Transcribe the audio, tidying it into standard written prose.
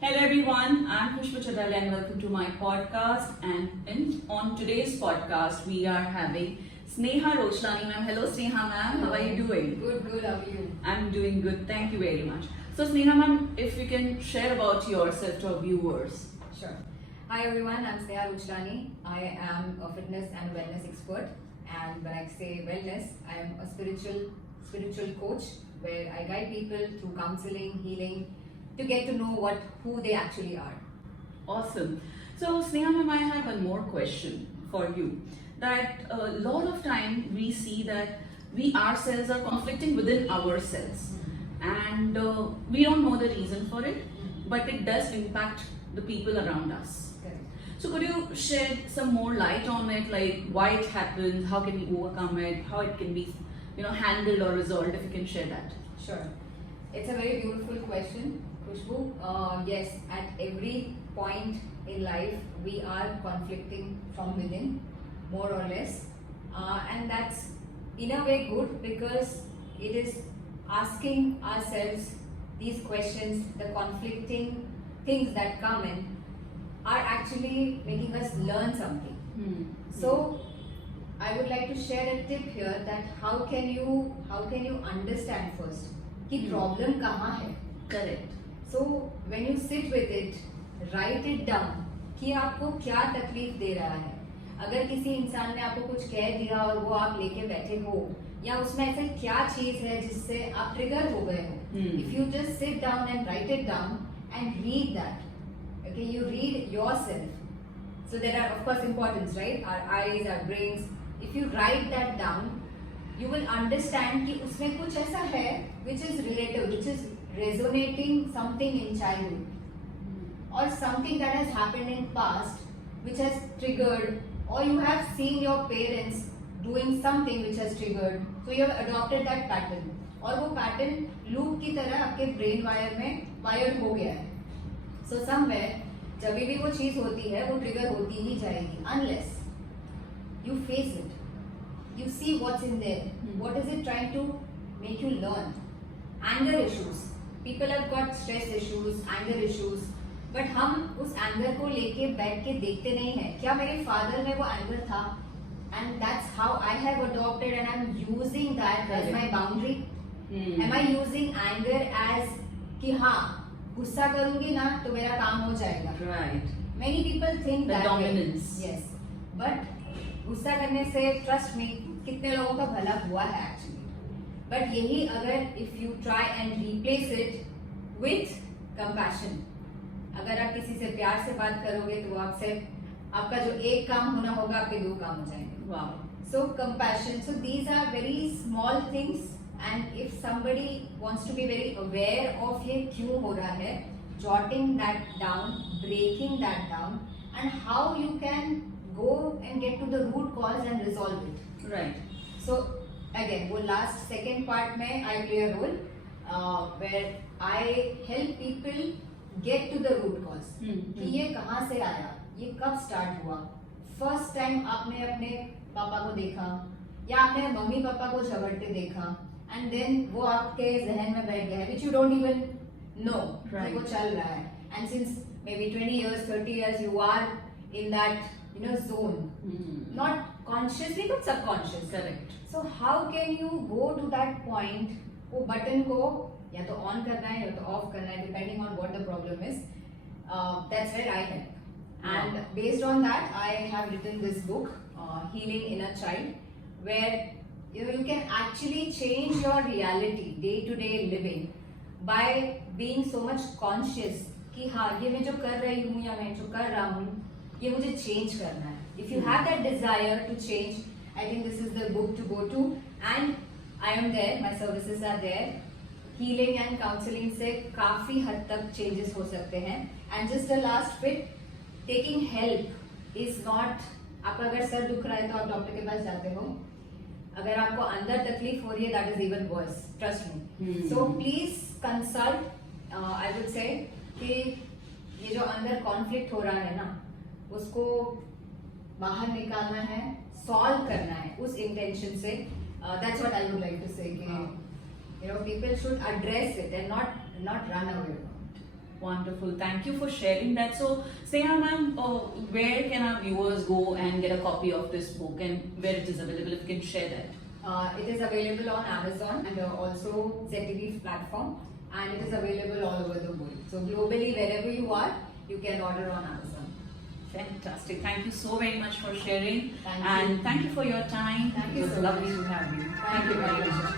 Hello everyone, I'm Khushboo Chotaliya and welcome to my podcast. And on today's podcast, we are having Sneha Rochlani. Ma'am, hello Sneha ma'am, how are you doing? Good, how are you? I'm doing good, thank you very much. So Sneha ma'am, if you can share about yourself to our viewers. Sure. Hi everyone, I'm Sneha Rochlani. I am a fitness and wellness expert, and when I say wellness, I am a spiritual coach where I guide people through counseling, healing, to get to know who they actually are. Awesome. So Sneha ma'am, I have one more question for you. That a lot of time we see that we ourselves are conflicting within ourselves, and we don't know the reason for it, but it does impact the people around us. Correct. So could you shed some more light on it, like why it happens, how can we overcome it, how it can be, handled or resolved? If you can share that. Sure. It's a very beautiful question, Khushboo. Yes, at every point in life, we are conflicting from within, more or less. And that's in a way good because it is asking ourselves these questions, the conflicting things that come in are actually making us learn something. So I would like to share a tip here that how can you understand first कि problem कहाँ है. Correct. So when you sit with it, write it down कि आपको क्या तकलीफ दे रहा है. अगर किसी इंसान ने आपको कुछ कह दिया और वो आप लेके बैठे हो, या उसमें ऐसे क्या चीज है जिससे आप ट्रिगर हो गए हो. If you just sit down and write it down and read that, okay, you read yourself. So there are of course importance, right? Our eyes, our brains. If you write that down, you will understand कि उसमें कुछ ऐसा है which is relative, which is resonating something in childhood, or something that has happened in past which has triggered, or you have seen your parents doing something which has triggered, so you have adopted that pattern, और वो pattern loop की तरह आपके brain wire में wired हो गया है. So somewhere जब भी वो चीज होती है वो trigger होती ही जाएगी unless you face it, you see what's in there, what is it trying to make you learn. Anger issues, people have got stress issues, anger issues, but हम उस anger को लेके बैठ के देखते नहीं हैं क्या मेरे father में वो anger था, and that's how I have adopted and I'm using that as my boundary. Am I using anger as कि हाँ गुस्सा करूँगी ना तो मेरा काम हो जाएगा. Right. Many people think The that dominance. way. Yes, but गुस्सा करने से trust me कितने लोगों का भला हुआ है actually. But यही अगर if you try and replace it with compassion, अगर आप किसी से प्यार से बात करोगे तो वो आपसे आपका जो एक काम होना होगा आपके दो काम हो जाएंगे. Wow. So compassion. So these are very small things, and if somebody wants to be very aware of ये क्यों हो रहा है, jotting that down, breaking that down, and how you can go and get to the root cause and resolve it. Right. So again, वो last second part में I play a role where I help people get to the root cause. कि ये कहाँ से आया, ये कब start हुआ. First time आपने अपने पापा को देखा या आपने मम्मी पापा को झगड़ते देखा, and then वो आपके जहन में बैठ गया है which you don't even know कि वो चल रहा है, and since maybe 20 years 30 years you are in that zone, not consciously but subconscious. Correct. So how can you go to that point, वो बटन को या तो ऑन करना है या तो ऑफ करना है depending on what the problem is. That's where I help. And based on that, I have written this book, Healing Inner Child, where you can actually change your reality, day-to-day living, by being so much conscious कि हाँ ये मैं जो कर रही हूँ या मैं जो कर रहा हूँ ये मुझे change करना है. If you have that desire to change, I think this is the book to go to, and I am there. My services are there. Healing and counseling से काफी हद तक changes हो सकते हैं. And just the last bit, taking help is not, आपका अगर sir दुख रहा है तो आप डॉक्टर के पास जाते हो, अगर आपको अंदर तकलीफ हो रही है that is even worse, trust me. So please consult. I would say कि ये जो अंदर conflict हो रहा है ना उसको बाहर निकालना है, solve करना है उस intention से. That's what I would like to say कि people should address it and not run away from it. Wonderful. Thank you for sharing that. So, Sneha ma'am, where can our viewers go and get a copy of this book, and where it is available? If you can share that. It is available on Amazon and also ZTP platform, and it is available all over the world. So globally, wherever you are, you can order on Amazon. Fantastic. Thank you so very much for sharing. Thank you. And thank you for your time. Thank you It was so lovely much. to have you. Thank you very much.